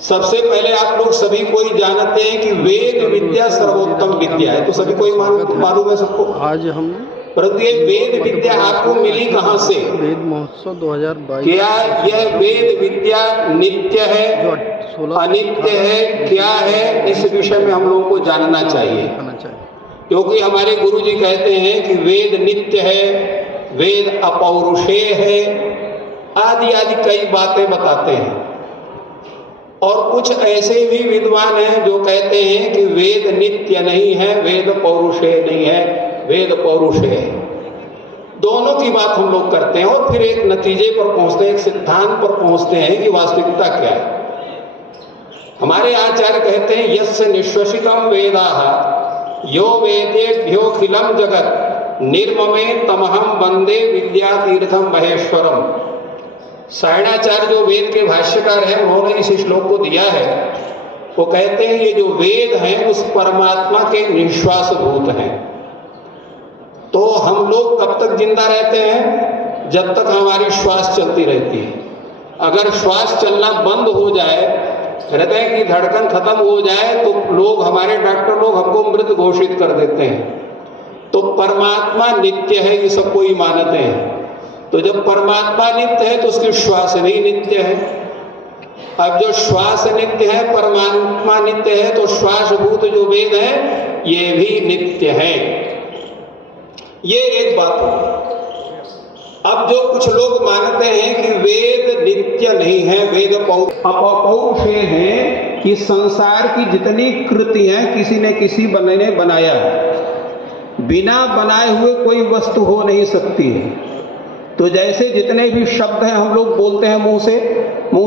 सबसे पहले आप लोग सभी कोई जानते हैं कि वेद विद्या सर्वोत्तम विद्या है, तो सभी कोई मालूम है सबको। आज हम परंतु ये वेद विद्या आपको मिली कहाँ से? वेद महोत्सव 2022। क्या यह वेद विद्या नित्य है, अनित्य है, क्या है? इस विषय में हम लोगों को जानना चाहिए, क्योंकि हमारे गुरु जी कहते हैं कि वेद नित्य है, वेद अपौरुषेय है, आदि आदि कई बातें बताते हैं। और कुछ ऐसे भी विद्वान हैं जो कहते हैं कि वेद नित्य नहीं है, वेद पौरुषेय नहीं है, वेद पौरुषेय है। दोनों की बात हम लोग करते हैं और फिर एक नतीजे पर पहुंचते हैं, एक सिद्धांत पर पहुंचते हैं कि वास्तविकता क्या है। हमारे आचार्य कहते हैं यस्य निश्वसितम वेदाः यो वेदेभ्योऽखिलं जगत् निर्ममे तमहं वंदे विद्यातीर्थम महेश्वरम। सायणाचार्य जो वेद के भाष्यकार हैं, उन्होंने इस श्लोक को दिया है। वो कहते हैं ये जो वेद हैं उस परमात्मा के निश्वास भूत हैं। तो हम लोग कब तक जिंदा रहते हैं? जब तक हमारी श्वास चलती रहती है। अगर श्वास चलना बंद हो जाए, हृदय की धड़कन खत्म हो जाए, तो लोग, हमारे डॉक्टर लोग हमको मृत घोषित कर देते हैं। तो परमात्मा नित्य है, ये सब कोई मानते हैं। तो जब परमात्मा नित्य है तो उसकी श्वास भी नित्य है। अब जो श्वास नित्य है, परमात्मा नित्य है, तो श्वासभूत जो वेद है ये भी नित्य है। ये एक बात है। अब जो कुछ लोग मानते हैं कि वेद नित्य नहीं है, वेद अपौरुषेय है, कि संसार की जितनी कृति हैं किसी ने किसी ने बनाया है, बिना बनाए हुए कोई वस्तु हो नहीं सकती है। तो जैसे जितने भी शब्द हैं हम लोग बोलते हैं, मुंह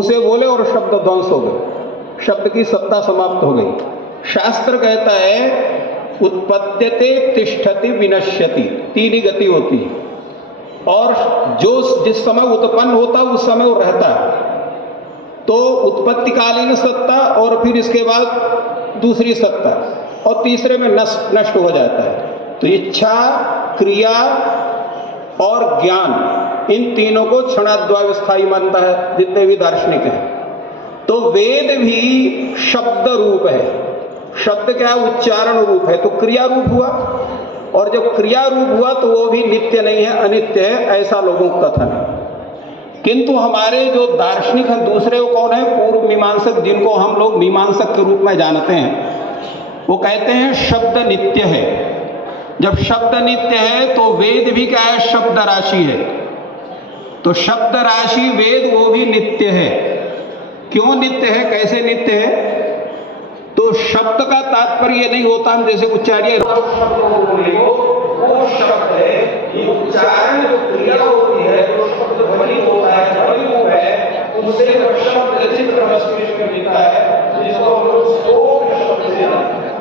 से बोले और शब्द ध्वंस हो गए, शब्द की सत्ता समाप्त हो गई। शास्त्र कहता है उत्पद्यते तिष्ठति विनश्यति, तीन ही गति होती है, और जो जिस समय उत्पन्न होता है उस समय वो रहता है। तो उत्पत्तिकालीन सत्ता, और फिर इसके बाद दूसरी सत्ता, और तीसरे में नष्ट हो जाता है। तो इच्छा, क्रिया और ज्ञान, इन तीनों को क्षणाद्वयस्थायी मानता है जितने भी दार्शनिक हैं। तो वेद भी शब्द रूप है। शब्द क्या? उच्चारण रूप है, तो क्रिया रूप हुआ, और जब क्रिया रूप हुआ तो वो भी नित्य नहीं है, अनित्य है, ऐसा लोगों का कथन है। किंतु हमारे जो दार्शनिक हैं दूसरे, वो कौन है? पूर्व मीमांसक, जिनको हम लोग मीमांसक के रूप में जानते हैं। वो कहते हैं शब्द नित्य है। जब शब्द नित्य है तो वेद भी क्या है? शब्द राशि है। तो शब्द राशि वेद वो भी नित्य है। क्यों नित्य है? कैसे नित्य है? तो शब्द का तात्पर्य नहीं होता हम जैसे उच्चार्य वो शब्द है, ये उच्चारण जो क्रिया होती है, जो शब्द ध्वनि होता है, ध्वनि रूप है, उससे जब शब्द चित्र मस्तिष्क में मिलता है, जिसको हम लोग सोच शब्द से जानते हैं।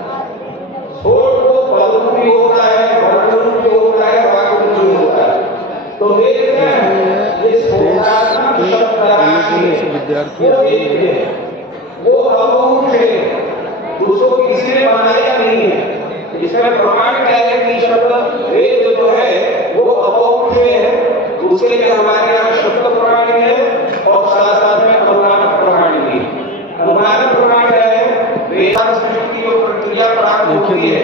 सोच को पद भी होता है, वर्ण भी होता है, वाक्य भी होता है। तो वेद में ये सोचात्मक शब्द विद्यार्थी वो अपौरुष है, दूसरों किसी ने बनाया नहीं है। इसका प्रमाण क्या है कि शब्द वेद जो है वो अपौरुष है। उसके लिए हमारे यहाँ शब्द प्रमाण है और साथ साथ में अनुमानक प्रमाण भी है। अनुमानक प्रमाण क्या है? वेदांत सृष्टि की प्रक्रिया प्राप्त हुई है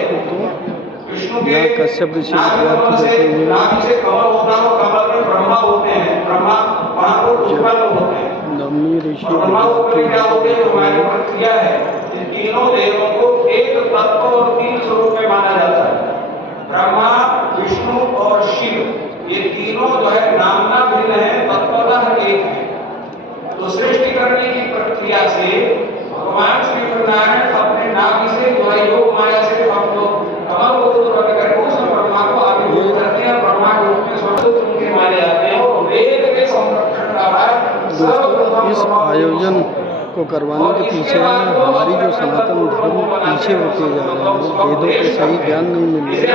विष्णु के कश्यप ऋषि नाभि से कमल होता है, कमल में ब्रह्मा होते हैं, ब्रह्मा वहां पर उत्पन्न होते हैं। ब्रह्मा उत्पन्न क्या होते हैं? हमारी प्रक्रिया है। तीनों देवों को एक तत्व और तीन स्वरूप में माना जाता है। ब्रह्मा, विष्णु और शिव, ये तीनों जो है नामना भिन्न है, तत्वतः एक है। तो सृष्टि करने की प्रक्रिया से भगवान श्री नारायण अपने नाभि से योग माया से हम लोग कमल को उत्पन्न करके उस ब्रह्मा को आविर्भूत करते हैं। ब्रह्मा के रूप में स्वतंत्र उनके माने जाते हैं और वेद के संरक्षण का भार इस आयोजन को करवाने के पीछे हमारी जो सनातन धर्म पीछे होते जा रहे हैं, वेदों के सही ज्ञान नहीं मिल रहे,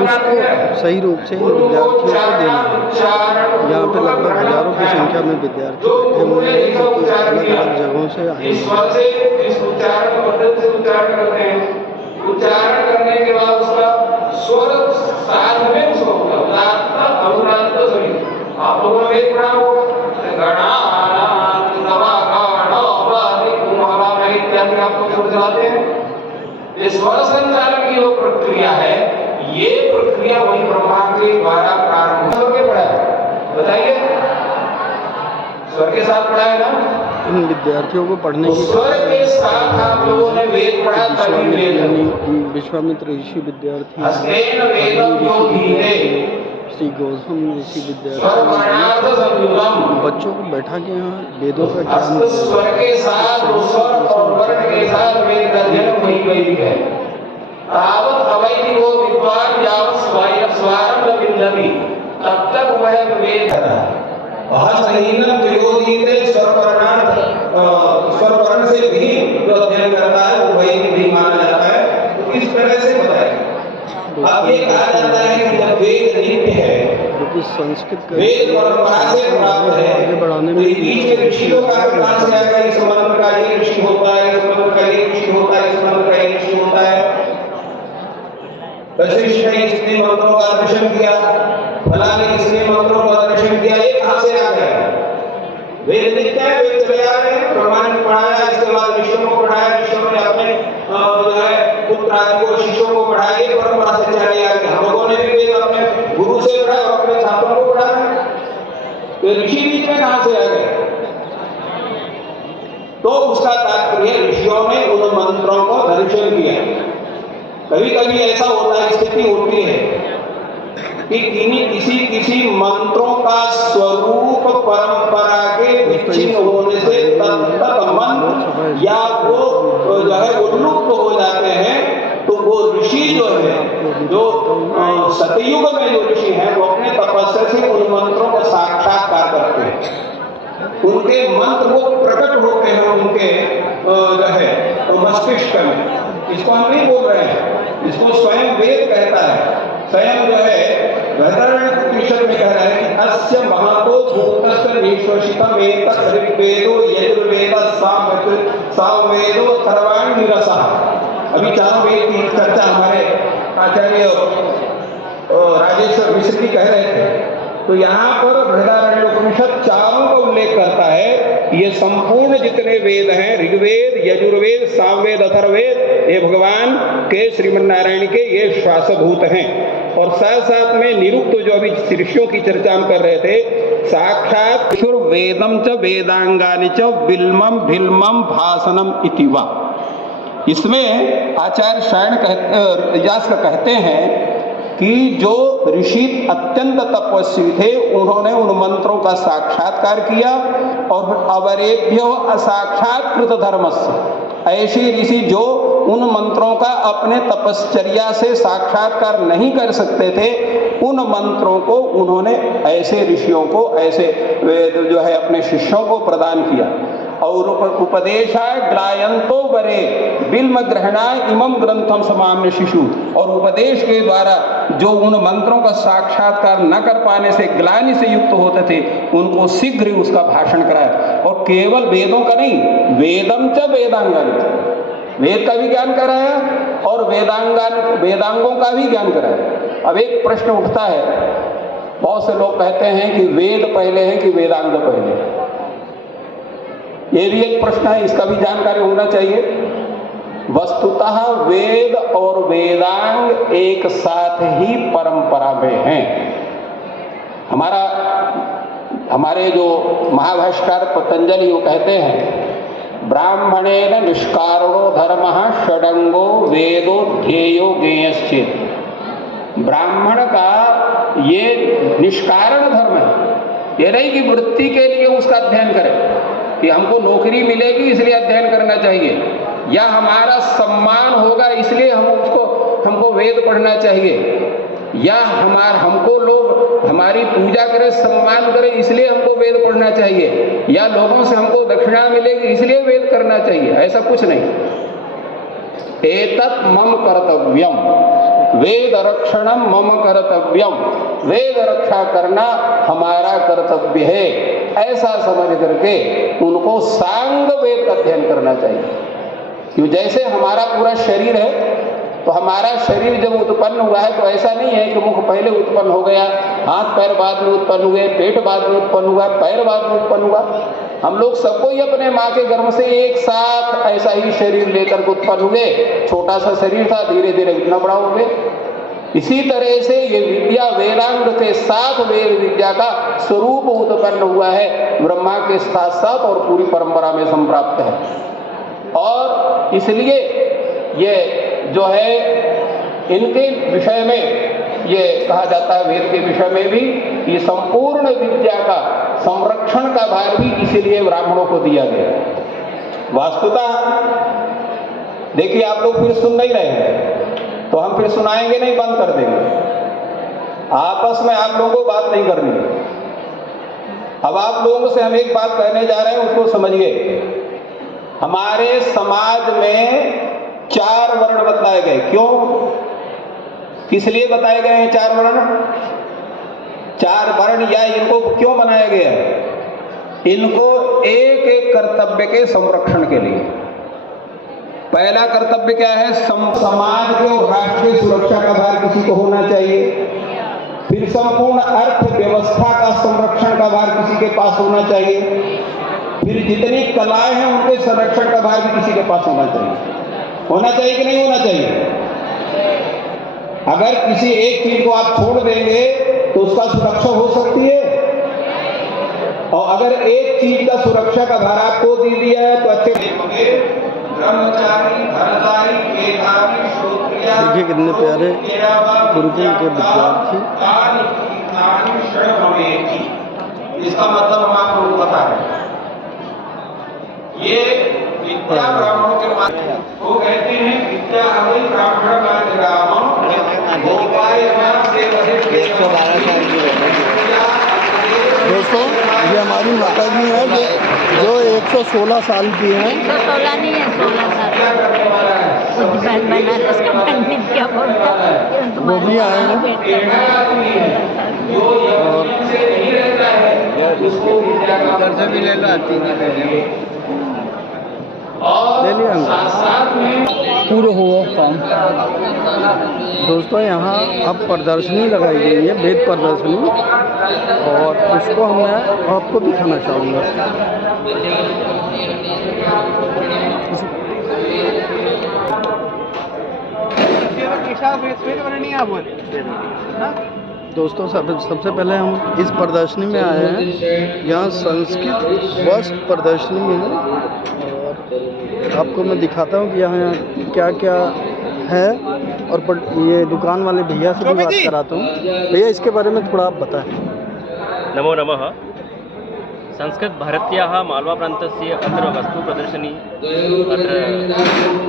उसको सही रूप से इन विद्यार्थियों को देना है। यहाँ पे लगभग हजारों की संख्या में विद्यार्थी बैठे हुए हैं जो कि अलग अलग जगहों से आए हैं। उच्चारण करने के बाद उसका स्वर साथ में उसको आप लोगों ने पढ़ा होगा ये स्वर संचालन की जो प्रक्रिया है, ये प्रक्रिया वही ब्रह्मा के द्वारा प्रारंभ करके पढ़ा है। बताइए, स्वर के साथ पढ़ा है ना? इन विद्यार्थियों को पढ़ने की स्वर के साथ आप लोगों ने वेद पढ़ा, तभी वेद विश्वामित्र ऋषि विद्यार्थी, अस्तेन वेदम यो धीरे, श्री गौतम ऋषि विद्यार्थी स्वरवर्णार्थ संयुतम, बच्चों को बैठा के यहाँ वेदों का ज्ञान अस्त स्वर के साथ स्वर और वर्ण के साथ वेद का अध्ययन वही वैदिक है। तावत अवैदिको विद्वान यावत स्वारम न विंदति, तब तक वह वेद है। भाषाहीनम विरोधीते स्वरवर्णार्थ, स्वरवर्ण से भी जो अध्ययन करता है वो वैदिक नहीं माना जाता है। तो इस तरह से बताएं। अब ये कहा जाता है कि जब वेद नित्य है, क्योंकि संस्कृत वेद परंपरा से प्राप्त है, आगे बढ़ाने में बीच में ऋषियों का कहाँ से आएगा? इस मंत्र का ये ऋषि होता है, इस मंत्र का ये ऋषि होता है, इस मंत्र का ये ऋषि होता है। वशिष्ठ ने इसने मंत्रों का दर्शन किया, फला ने इसने मंत्रों का दर्शन किया, ये कहाँ से आ गया? वेद नित्य है, वेद चले आ रहे हैं, प्रमाण पढ़ाया, इसके बाद ऋषियों को पढ़ाया, ऋषियों ने अपने जो है पुत्र आदि को, शिष्यों को पढ़ाया, परंपरा से चले आ गए। हम लोगों ने भी वेद अपने गुरु से पढ़ा और अपने छात्रों को पढ़ाया, तो ऋषि बीच में कहाँ से आ गए? तो उसका तात्पर्य ऋषियों ने उन मंत्रों को दर्शन किया। कभी कभी ऐसा होता है, स्थिति होती है कि किसी मंत्रों का स्वरूप परंपरा के विच्छिन्न होने से तब मंत्र या वो जो है उन्मुक्त हो जाते हैं, तो वो ऋषि जो है, जो सतयुग में जो ऋषि हैं, वो अपने तपस्या से उन मंत्रों का साक्षात्कार करते हैं। उनके मंत्र वो प्रकट होते हैं उनके जो है मस्तिष्क में। इसको हम नहीं बोल रहे हैं, इसको स्वयं वेद कहता है। स्वयं जो है बृहदारण्यक में कह रहा है कि अस्य महतो भूतस्य निश्वसितम एतत् ऋग्वेदो यजुर्वेदः सामवेदो सर्वाणि रसः। अभी चारों वेद की चर्चा हमारे आचार्य राजेश्वर मिश्र जी कह रहे थे। तो यहाँ पर बृहदारण्यक चारों का उल्लेख करता है। ये संपूर्ण जितने वेद हैं, ऋग्वेद, यजुर्वेद, सामवेद, अथर्ववेद, ये भगवान के श्रीमन्नारायण के ये श्वासभूत हैं। और साथ साथ में निरुक्त जो अभी ऋषियों की चर्चा हम कर रहे थे, साक्षात वेदम च वेदांगानि च बिल्मम भिल्मम भाषणम इति वा। इसमें आचार्य सायण कहते हैं कि जो ऋषि अत्यंत तपस्वी थे, उन्होंने उन मंत्रों का साक्षात्कार किया और अवरेभ्यो असाक्षात्कृत धर्मस्य, ऐसे ऋषि जो उन मंत्रों का अपने तपश्चर्या से साक्षात्कार नहीं कर सकते थे, उन मंत्रों को उन्होंने ऐसे ऋषियों को, ऐसे वेद जो है अपने शिष्यों को प्रदान किया। और उपदेशाय ग्लायंतो वरे बिल्म ग्रहणाय इमं ग्रंथम समाम्य शिशु, और उपदेश के द्वारा जो उन मंत्रों का साक्षात्कार न कर पाने से ग्लानि से युक्त होते थे, उनको शीघ्र ही उसका भाषण कराया। और केवल वेदों का नहीं, वेदम च वेदांगन, वेद का भी ज्ञान कराया और वेदांगों का भी ज्ञान कराया। अब एक प्रश्न उठता है, बहुत से लोग कहते हैं कि वेद पहले है कि वेदांग पहले है। ये भी एक प्रश्न है, इसका भी जानकारी होना चाहिए। वस्तुतः वेद और वेदांग एक साथ ही परंपरा में हैं। हमारे जो महाभाष्यकार पतंजलि वो कहते हैं, ब्राह्मणेन निष्कारणो धर्मः षडंगो वेदो ध्येयो ज्ञेयश्चेत्। ब्राह्मण का ये निष्कारण धर्म है, ये नहीं कि वृत्ति के लिए उसका अध्ययन करें कि हमको नौकरी मिलेगी इसलिए अध्ययन करना चाहिए, या हमारा सम्मान होगा इसलिए हमको वेद पढ़ना चाहिए, या हमको लोग हमारी पूजा करें, सम्मान करें इसलिए हमको वेद पढ़ना चाहिए, या लोगों से हमको दक्षिणा मिलेगी इसलिए वेद करना चाहिए। ऐसा कुछ नहीं। एतत् मम कर्तव्यम, वेद रक्षणम मम कर्तव्यम, वेद रक्षा करना हमारा कर्तव्य है, ऐसा समझ करके उनको सांग वेद का अध्ययन करना चाहिए। क्यों, जैसे हमारा पूरा शरीर है, तो हमारा शरीर जब उत्पन्न हुआ है तो ऐसा नहीं है कि मुख पहले उत्पन्न हो गया, हाथ पैर बाद में उत्पन्न हुए, पेट बाद में उत्पन्न हुआ, पैर बाद में उत्पन्न हुआ। हम लोग सबको ही अपने माँ के गर्भ से एक साथ ऐसा ही शरीर लेकर के उत्पन्न हुए। छोटा सा शरीर था, धीरे धीरे इतना बड़ा हो गए। इसी तरह से ये विद्या वेदांग के साथ वेद विद्या का स्वरूप उत्पन्न हुआ है, ब्रह्मा के साथ साथ और पूरी परंपरा में संप्राप्त है। और इसलिए ये जो है इनके विषय में ये कहा जाता है, वेद के विषय में भी, ये संपूर्ण विद्या का संरक्षण का भार भी इसीलिए ब्राह्मणों को दिया गया। वास्तुतः देखिए, आप लोग फिर सुन नहीं रहे हैं तो हम फिर सुनाएंगे नहीं, बंद कर देंगे। आपस में आप लोगों को बात नहीं करनी। अब आप लोगों से हम एक बात कहने जा रहे हैं, उसको समझिए। हमारे समाज में 4 वर्ण बतलाए गए। क्यों, किस लिए बताए गए हैं 4 वर्ण? 4 वर्ण या इनको क्यों बनाया गया है? इनको एक एक कर्तव्य के संरक्षण के लिए। पहला कर्तव्य क्या है? समाज के और राष्ट्र की सुरक्षा का भार किसी को होना चाहिए। फिर संपूर्ण अर्थव्यवस्था का संरक्षण का भार किसी के पास होना चाहिए। फिर जितनी कलाएं हैं उनके संरक्षण का भार भी किसी के पास होना चाहिए। होना चाहिए कि नहीं होना चाहिए? अगर किसी एक चीज को आप छोड़ देंगे तो उसका सुरक्षा हो सकती है, और अगर एक चीज का सुरक्षा का भार आपको दे दिया है तो अच्छे ब्रह्मचारी, धर्मचारी, मेधावी, श्रोत्रिय, देखिए कितने प्यारे गुरुकुल के विद्यार्थी। इसका मतलब हम आप लोगों को बता रहे हैं, ये विद्या ब्राह्मणों के माध्यम, वो कहते हैं विद्या हमें ब्राह्मण माध्यम। दोस्तों, ये हमारी माता जी हैं जो 116 साल की हैं। 116 नहीं है, 16 साल। बनारस का पंडित क्या बोलता है, वो भी आए हैं। और से भी ले लो, आती ले लिया पूरा हुआ फॉर्म। दोस्तों, यहाँ अब प्रदर्शनी लगाई गई है, वेद प्रदर्शनी, और उसको मैं आपको दिखाना चाहूँगा। दोस्तों, सबसे पहले हम इस प्रदर्शनी में आए हैं। यहाँ संस्कृत वस्त्र प्रदर्शनी में है, और आपको मैं दिखाता हूँ कि यहाँ क्या क्या है। और ये दुकान वाले भैया से भी बात कराता हूँ। भैया, इसके बारे में थोड़ा आप बताएं। नमो नमः। संस्कृत भारत्याः मालवा प्रान्तस्य अत्र वस्तु प्रदर्शनी अत्र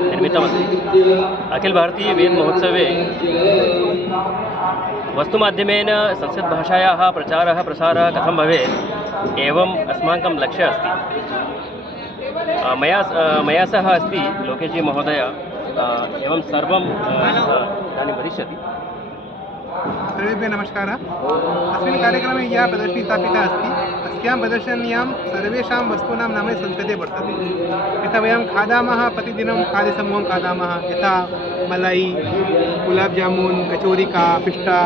निर्मितमस्ति। अखिल भारतीय वेद महोत्सवे वस्तुमाध्यमेन संस्कृतभाषायाः प्रचारः प्रसारः कथं भवेत्, एवम् अस्माकं लक्ष्यम् अस्ति। मया सह अस्ति लोकेशजी महोदय, एवं सर्वं इदानीं वदिष्यति। सर्वेभ्यः नमस्कारः। अस्मिन् कार्यक्रमे या प्रदर्शनी स्थापिता अस्ति, अस्यां प्रदर्शन्यां सर्वेषां वस्तूनां नाम संस्कृते वर्तते। यथा वयं खादामः, प्रतिदिनं खाद्यसमूहं खादामः, यथा मलाई, गुलाब जामुन, कचोरिका, पिष्टा,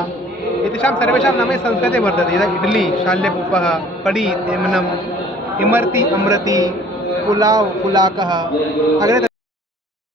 एतेषां सर्वेषां नाम संस्कृते वर्तते। यथा इडली, शाल्यपूपः, कडी, तेमनम्, इमर्ति, अमृति, पुलाव, पुलाकः, अग्रे